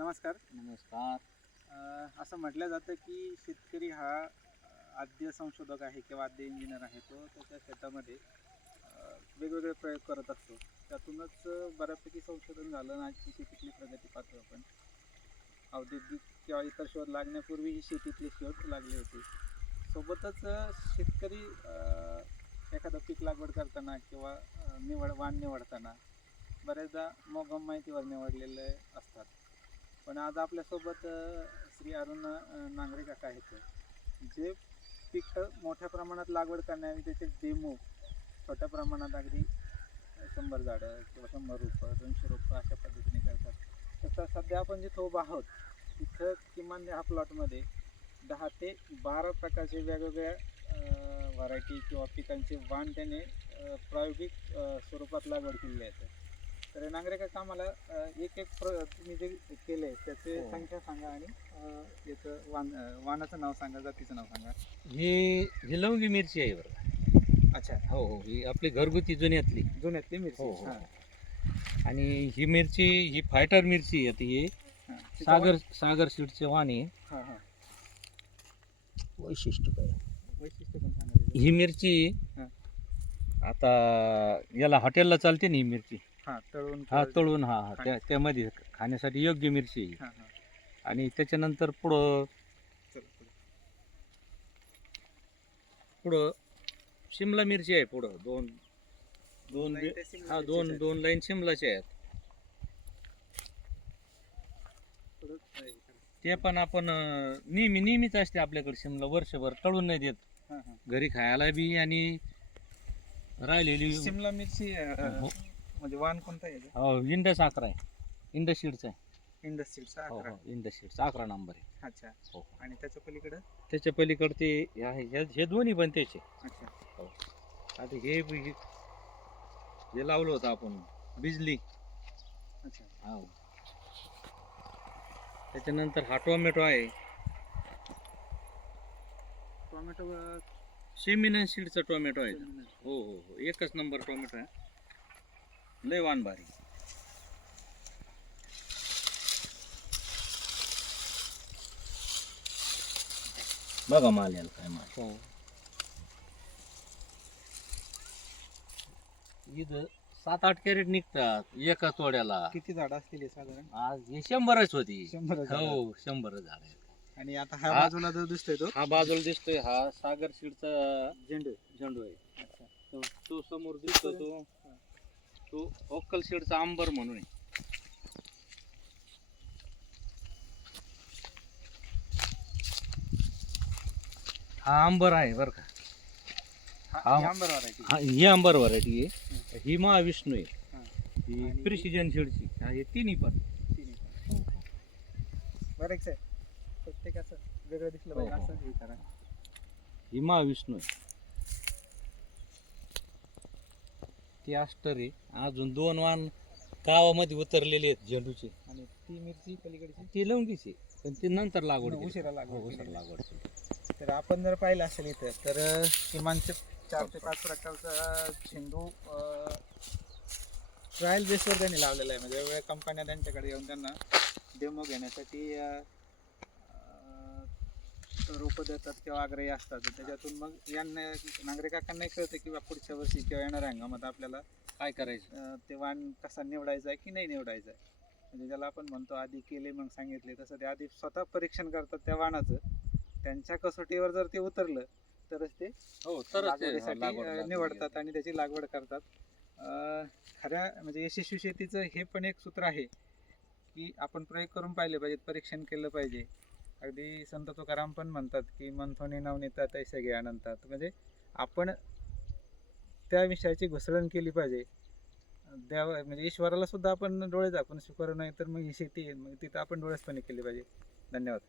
नमस्कार. नमस्कार. अ, असं म्हटलं जातं की शेतकरी हा आद्य संशोधक आहे किंवा आद्य इंजिनियर आहे तो त्याच्या शेतामध्ये अ, वेगवेगळे प्रयोग करत असतो. त्यातूनच बऱ्यापैकी संशोधन झालं आणि आजची शेतीतली प्रगती पाहतो आपण. औद्योगिक किंवा इतर शोध लागण्यापूर्वी ही शेतीतले शोध लागले होते. सोबतच अ, शेतकरी अ, एखादं पीक लागवड करताना किंवा अ, निवड वाण निवडताना बऱ्याचदा मोगम माहितीवर निवडलेले असतात. पण आज आपल्यासोबत श्री अरुण नांगरे काका आहेत. जे पीक मोठ्या प्रमाणात लागवड करण्याआधी त्याचे डेमो छोट्या प्रमाणात अगदी शंभर झाडं किंवा शंभर रोपं दोनशे रोपं अशा पद्धतीने करतात. तसं सध्या आपण जिथं उभं आहोत तिथं किमान ह्या प्लॉटमध्ये दहा ते बारा प्रकारचे वेगवेगळ्या व्हरायटी किंवा पिकांचे वाण त्याने प्रायोगिक स्वरूपात लागवड केलेली आहे. तर नांगरे काका आम्हाला अ, एक एक प्र तुम्ही जे केले त्याचे हो. संख्या सांगा आणि अ, याचं वाण अ, वाणाचं नाव सांगा जातीचं नाव सांगा ही ही लवंगी मिरची आहे बरं अच्छा हो हो ही आपली घरगुती जुन्यातली जुन्यातली मिरची हो, हो. आणि ही मिरची ही फायटर मिरची आहे ती ही हां. तिचं सागर सागर सीडचे वाण आहे हां, हां. वैशिष्ट्य काय वैशिष्ट्य पण सांगा त्याचं. ही मिरची हां. आता याला हॉटेलला चालते ना ही मिरची तळून हा तळून हा हा त्या त्यामध्ये खाण्यासाठी योग्य मिरची आहे. हां, हां. आणि त्याच्यानंतर पुढं चल, पुढे. पुढं शिमला मिरची आहे पुढं दोन दोन हा दोन. दोन लाईन शिमलाचे आहेत आहे. ते पण आपण अं, नेहमी नेहमीच असते आपल्याकडे शिमला वर्षभर तळून नाही देत हां, हां. घरी खायला बी आणि राहिलेली सिमला मिरची अ, हो. म्हणजे वाण कोणता आहे? हो इंडस अकरा आहे. इंडस्ट्रीडचा आहे. इंडस्ट्रीचा हो अकरा हो अकरा नंबर आहे. अच्छा. हो आणि त्याच्या पलीकडं? त्याच्या पलीकडे ते हे आहे हे- हे दोन्ही पण त्याचे अच्छा. आता हे बी- हे हे लावलं होतं आपण बिजली. अच्छा. हो. त्याच्यानंतर हा टोमॅटो आहे. टोमॅटो अ, शेमिनन सीडचा टोमॅटो आहे. हो हो हो. एकच नंबर टोमॅटो आहे. लय वाण भारी. बघा माल याला काय माल. हो. इथं सात आठ कॅरेट निघतात एका तोड्याला. किती झाडं असतील हे साधारण? आज हे शंभरच होती. शंभर हो शंभर झाड. आहेत आणि आता हा हा- बाजूला जो दिसतोय तो? हा बाजूला दिसतोय हा सागर सीडचा झेंडू. झेंडू आहे. अच्छा. तो तो समोर दिसतो तो. तो ओक्कल सीडचा आंबर म्हणून आहे. हा आंबर आहे बरं का. हा आंबर variety. हा ही आंबर व्हरायटी आहे. ही महाविष्णू आहे. हा. प्रिसिजन सीडची हा हे तिन्ही पण. आहे प्रत्येकाचं वेगळं दिसलं पाहिजे. हो, हो. असं हे करा. ही महाविष्णू आहे. ती आहे अजून दोन वाण गावामध्ये उतरलेले आहेत झेंडूचे आणि ती मिरची पलीकडची ती लवंगीची पण ती नंतर लागवड केली. उशिरा लागवड हो, उशिरा. लागवड केली. तर आपण जर पाहिलं असेल इथं तर अं, किमान चे- चार ते पाच प्रकारचा झेंडू ट्रायल बेसवर त्यांनी लावलेला आहे म्हणजे वेगवेगळ्या कंपन्या त्यांच्याकडे येऊन त्यांना डेमो घेण्यासाठी अं, रोपं देतात किंवा आग्रही असतात त्याच्यातून मग यांना नागरिकांना कळतं की बा पुढच्या वर्षी किंवा येणाऱ्या हंगामात आपल्याला काय करायचं? ते वाण कसा निवडायचा आहे की नाही निवडायचा आहे. म्हणजे ज्याला आपण म्हणतो आधी केले मग सांगितले तसं ते आधी स्वतः परीक्षण करतात त्या वाणाचं. त्यांच्या कसोटीवर जर ते उतरलं तरच ते हो तरच निवडतात आणि त्याची लागवड करतात. खऱ्या म्हणजे यशस्वी शेतीचं हे पण एक सूत्र आहे की आपण प्रयोग करून पाहिले पाहिजेत परीक्षण केलं पाहिजे. अगदी संत तुकाराम पण म्हणतात की मंथोनी नवनीता तैसे घे अनंतात. म्हणजे आपण त्या विषयाची घुसळण केली पाहिजे. देव म्हणजे ईश्वराला सुद्धा आपण डोळे दाखवून स्वीकारू नाही तर मग ही शेती मग तिथं आपण डोळेसपणे केली पाहिजे. धन्यवाद.